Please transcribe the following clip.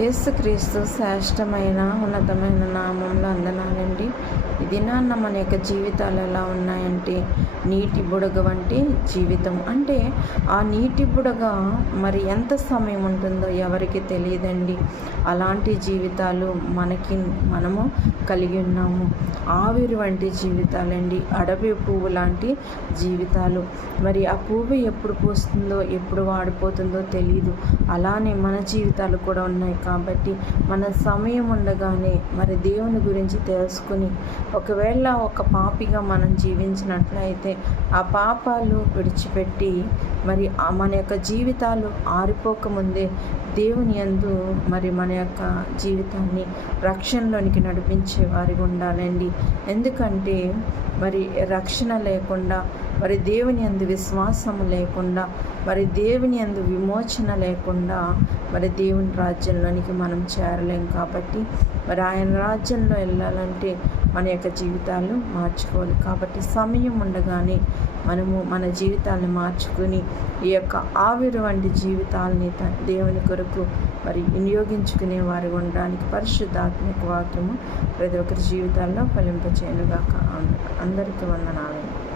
యేసుక్రీస్తు శ్రేష్టమైన ఉన్నతమైన నామంలో అందనాలండి. ఈ దినాన్న మన యొక్క జీవితాలు ఎలా ఉన్నాయంటే నీటి బుడగ వంటి జీవితం. అంటే ఆ నీటి బుడగ మరి ఎంత సమయం ఉంటుందో ఎవరికి తెలియదండి. అలాంటి జీవితాలు మనకి మనము కలిగి ఉన్నాము. ఆవిరి వంటి జీవితాలండి. అడవి పువ్వు లాంటి జీవితాలు. మరి ఆ పువ్వు ఎప్పుడు పూస్తుందో ఎప్పుడు వాడిపోతుందో తెలియదు అలానే మన జీవితాలు కూడా ఉన్నాయి. కాబట్టి మన సమయం ఉండగానే మరి దేవుని గురించి తెలుసుకుని ఒకవేళ ఒక పాపిగా మనం జీవించినట్లయితే ఆ పాపాలు విడిచిపెట్టి మరి మన యొక్క జీవితాలు ఆరిపోకముందే దేవుని యందు మరి మన యొక్క జీవితాన్ని రక్షణలోనికి నడిపించే వారిగా ఉండాలండి. ఎందుకంటే మరి రక్షణ లేకుండా మరి దేవుని అందు విశ్వాసం లేకుండా మరి దేవుని అందు విమోచన లేకుండా మరి దేవుని రాజ్యంలోనికి మనం చేరలేం కాబట్టి మరి ఆయన రాజ్యంలో వెళ్ళాలంటే మన యొక్క జీవితాలు మార్చుకోవాలి. కాబట్టి సమయం ఉండగానే మనము మన జీవితాలను మార్చుకుని ఈ యొక్క ఆవిరి వంటి జీవితాలని త- దేవుని కొరకు మరి వినియోగించుకునే వారు ఉండడానికి పరిశుద్ధాత్మక వాక్యము ప్రతి ఒక్కరి జీవితాల్లో ఫలింపచేయనుగాక. అందరికీ వందనాలు.